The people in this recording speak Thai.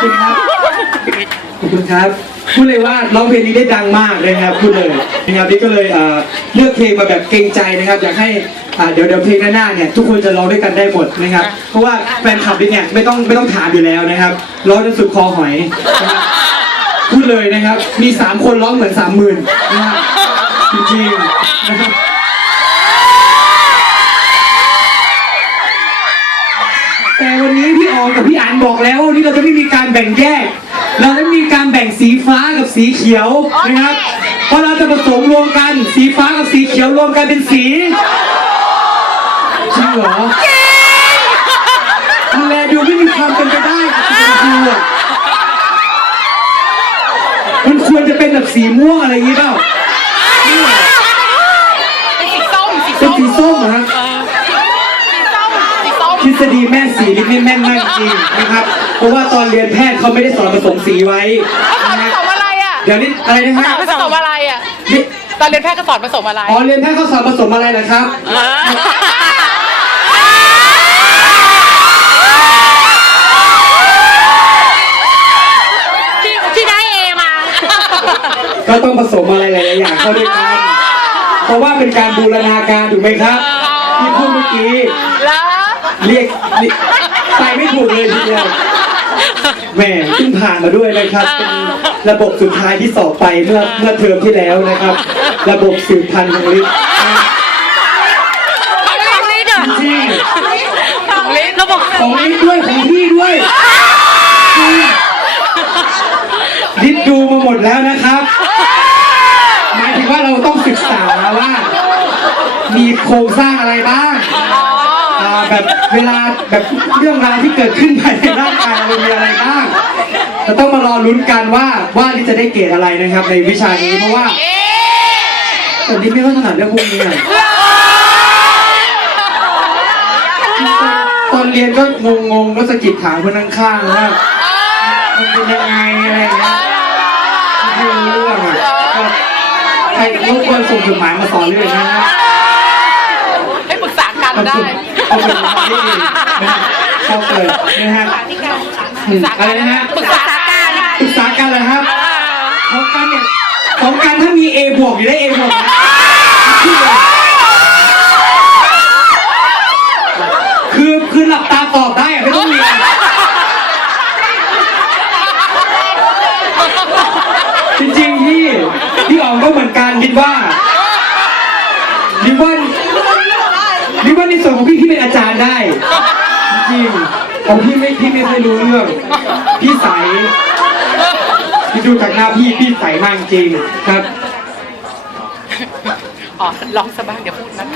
ขอบคุณครับขอบคุณครับพูดเลยว่าร้องเพลงนี้ได้ดังมากเลยครับพูดเลยนะครับนี่ก็เลยเอ่อเลือกเพลงมาแบบเกรงใจนะครับอยากให้อ่าเดี๋ยวเดี๋ยวเพลงหน้าๆเนี่ยทุกคนจะร้องด้วยกันได้หมดนะครับ เพราะว่าแฟนคลับเนี่ยไม่ต้องไม่ต้องถามอยู่แล้วนะครับร้องจนสุดคอหอยนะครับพูดเลยนะครับ มีสามคนร้องเหมือนสามหมื่นนะครับจริงๆนะครับ แต่วันนี้พี่ออมกับพี่อันบอกแล้วว่าวันนี้เรา จะไม่มีการแบ่งแยก เราจะไม่มีการแบ่งสีฟ้ากับสีเขียวนะครับ เพราะเราจะผสมรวมกันสีฟ้ากับสีเขียวรวมกันเป็นสีจริงเหรอมันแลดูไม่มีความเป็นไปได้กับสีชมพูอะมันควรจะเป็นแบบสีม่วงอะไรอย่างงี้เปล่าเป็นสีส้มสีเป็นส้มสีส้มเหรอฮะ สีส้มสีส้ม ทฤ ษฎีแม่สีนี่ไม่แม่นมากจริงนะครับ เพราะว่าตอนเรียนแพทย์เขาไม่ได้สอนผสมสีไว้เขาสอนนะผฮะสมอะไรอะเดี๋ยวนี้อะไรนะฮะผสมอะไรอะนี่ตอนเรียนแพทย์ก็สอนผสมอะไรอ๋อเรียนแพทย์เขาสอนผสมอะไรเหรอครับที่ที่ได้เอมาก็ต้องผสมอะไรหลายๆอย่างเข้าด้วยกัน เพราะว่าเป็นการบูรณาการถูกไหมครับ ที่พูดเมื่อกี้แล้ว เรียกเรียกไปไม่ถูกเลยทีเดียวแหมเพิ่งผ่านมาด้วยนะครับเป็นระบบสุดท้ายที่สอบไปเมื่อเมื่อเทอมที่แล้วนะครับ ระบบสืบพันธุ์ของลิ้นของลิ้นอะจริงของลิ้นระบบของลิ้นด้วยของพี่ด้วยลิ้นดูมาหมดแล้วนะครับหมายถึงว่าเราต้องศึกษาว่า มีโครงสร้างอะไรบ้างอ๋ออ่า แบบเวลาแบบเรื่องราวที่เกิดขึ้นภายในร่างกายเรามีอะไรบ้างเราต้องมารอลุ้นกันว่าว่าลิจะได้เกรดอะไรนะครับ ในวิชานี้เพราะว่าเอ๊ะแต่ลิไม่ค่อยถนัดเรื่องพวกนี้อะตอนเรียนก็งงๆก็สะกิดถามคนข้างๆว่ามันเป็นยังไงอะไรอย่างเงี้ยไม่รู้เรื่องอะใครรบกวนส่งจดหมายมาสอนเรื่องนะให้ปรึกษากันได้ คุณขอบคุณมากที่ดีนะฮะชอบเลยนะฮะอะไรนะฮะปรึกษากันปรึกษากันเลยครับของกันเนี่ยของกันถ้ามี A บวกอยู่ได้ A บวกนะคือคือหลับตาตอบได้อะไม่ต้องเรียนจริงๆพี่พี่อ๋องก็เหมือนกันคิดว่าคิดว่าคิดว่าในส่วนของพี่พี่เป็นอาจารย์ได้ จ ริงของพี่ไม่พี่ไม่เคอยรู้เรื่อง พี่ใสพี่ดูจากหน้าพี่พี่ใสมากจริงครับ อ๋อลองสะบ้างเดี๋ยวพูดนะ